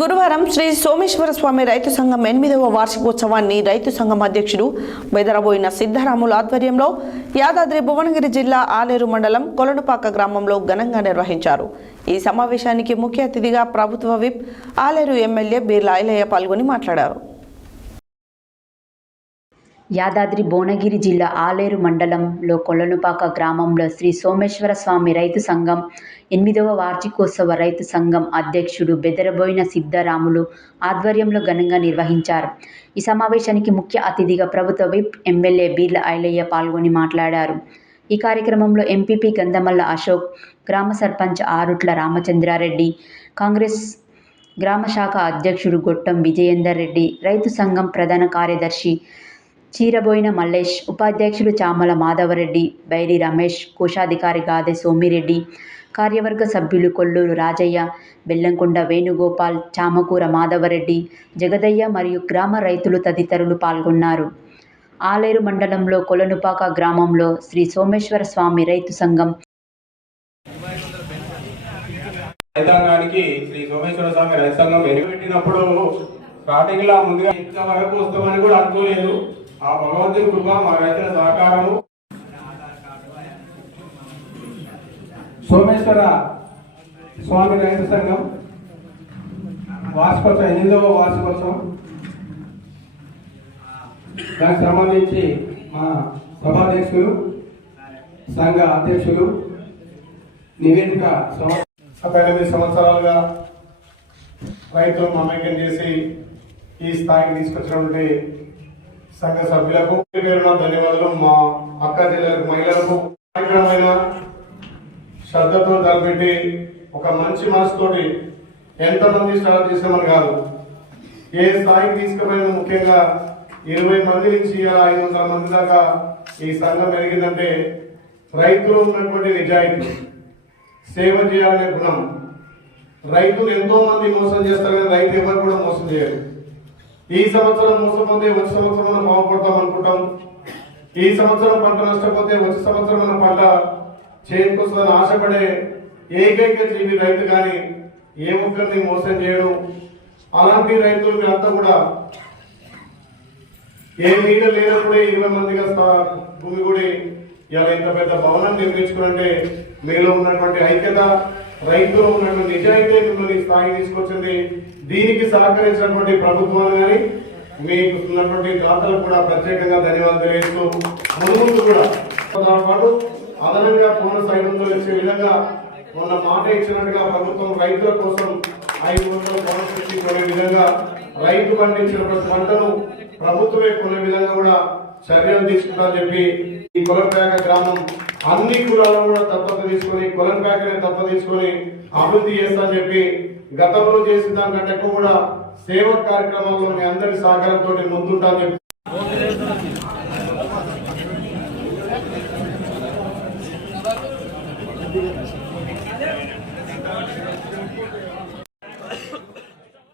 గురువారం శ్రీ సోమేశ్వర స్వామి రైతు సంఘం 8వ వార్షికోత్సవాన్ని రైతు సంఘం అధ్యక్షుడు బెదరబోయిన సిద్ధరాములు ఆధ్వర్యంలో యాదాద్రి భువనగిరి జిల్లా ఆలేరు మండలం కొలనుపాక గ్రామంలో ఘనంగా నిర్వహించారు. ఈ సమావేశానికి ముఖ్య అతిథిగా ప్రభుత్వ విప్ ఆలేరు ఎమ్మెల్యే బీర్లా ఐలయ్య పాల్గొని మాట్లాడారు. యాదాద్రి భువనగిరి జిల్లా ఆలేరు మండలంలో కొలనుపాక గ్రామంలో శ్రీ సోమేశ్వర స్వామి రైతు సంఘం 8వ వార్షికోత్సవ రైతు సంఘం అధ్యక్షుడు బెదరబోయిన సిద్ధరాములు ఆధ్వర్యంలో ఘనంగా నిర్వహించారు. ఈ సమావేశానికి ముఖ్య అతిథిగా ప్రభుత్వ విప్ ఎమ్మెల్యే బీర్లా ఐలయ్య పాల్గొని మాట్లాడారు. ఈ కార్యక్రమంలో ఎంపీపీ గంధమల్ల అశోక్, గ్రామ సర్పంచ్ ఆరుట్ల రామచంద్రారెడ్డి, కాంగ్రెస్ గ్రామ శాఖ అధ్యక్షుడు గొట్టం విజయేందర్ రెడ్డి, రైతు సంఘం ప్రధాన కార్యదర్శి చీరబోయిన మల్లేష్, ఉపాధ్యక్షులు చామల మాధవరెడ్డి, బైరి రమేష్, కోశాధికారి గాదె సోమిరెడ్డి, కార్యవర్గ సభ్యులు కొల్లూరు రాజయ్య, బెల్లంకొండ వేణుగోపాల్, చామకూర మాధవరెడ్డి, జగదయ్య మరియు గ్రామ రైతులు తదితరులు పాల్గొన్నారు. ఆలేరు మండలంలో కొలనుపాక గ్రామంలో శ్రీ సోమేశ్వర స్వామి రైతు సంఘం రైతాంగానికి శ్రీ సోమేశ్వర స్వామి రైతు సంఘం వెలువెట్టినప్పుడు స్టార్టింగ్ లో ముందుగా ఇంత వరకు వస్తామని కూడా అనుకోలేదు. ఆ భగవంతుని కృప, మా రైతుల సహకారము. సోమేశ్వర స్వామి రైతు సంఘం వార్షికోత్సవం 8వ వార్షికోత్సవం దానికి సంబంధించి మా సభాధ్యక్షులు, సంఘ అధ్యక్షులు నివేదిక 8 సంవత్సరాలుగా రైతులు మమేకం చేసి ఈ స్థాయికి తీసుకొచ్చినటువంటి సంఘ సభ్యులకు పేరున ధన్యవాదాలు. మా అక్క జిల్లాలకు, మహిళలకు కార్యక్రమమైన శ్రద్ధతో తలపెట్టి ఒక మంచి మనసుతోటి ఎంతమంది స్టార్ట్ చేసామని కాదు, ఏ స్థాయికి తీసుకుపోయినా ముఖ్యంగా 20 మంది నుంచి 500 మంది దాకా ఈ సంఘం పెరిగిందంటే రైతులు ఉన్నటువంటి నిజాయితీ, సేవ చేయాలనే గుణం. రైతులు ఎంతో మంది మోసం చేస్తారు కానీ రైతు ఎవరు కూడా మోసం చేయరు. ఈ సంవత్సరం మోసపోతే వచ్చే సంవత్సరం మనం బాగుపడతాం అనుకుంటాం. ఈ సంవత్సరం పంట నష్టపోతే వచ్చే సంవత్సరం మన పంట చేతికొస్తుందని ఆశపడే ఏకైక జీవి రైతు. కానీ ఏ ఒక్కరిని మోసం చేయడం. అలాంటి రైతులు మీరంతా కూడా ఏ నీడ లేనప్పుడే 20 మందిగా భూమి కూడా ఇలా ఇంత పెద్ద భవనం నిర్మించుకుంటే మీలో ఉన్నటువంటి ఐక్యత, రైతులు ఉన్నటువంటి నిజాయితీ మిమ్మల్ని స్థాయి తీసుకొచ్చింది. దీనికి సహకరించినటువంటి ప్రభుత్వాలు కానీ మీకు ఉన్నటువంటి దాతలకు కూడా ప్రత్యేకంగా ధన్యవాదాలు తెలియజేస్తూ ముందు కూడా పాటు అదనంగా పూర్ణ సైన్యంతో ఇచ్చే విధంగా మొన్న మాట ఇచ్చినట్టుగా ప్రభుత్వం రైతుల కోసం 500 కోట్ల కొనే విధంగా రైతు పండించిన ప్రతి పంటను ప్రభుత్వమే కొనే విధంగా కూడా చర్యలు తీసుకుంటారని చెప్పి ఈ కొలంపేక గ్రామం అన్ని కులాలను కూడా దత్తత తీసుకొని కొలంపేకనే దత్తత తీసుకొని అభివృద్ధి చేస్తానని చెప్పి గతంలో చేసిన దానికంటే ఎక్కువ కూడా సేవా కార్యక్రమాల్లో మీ అందరి సహకారంతో ముందుంటానని చెప్పి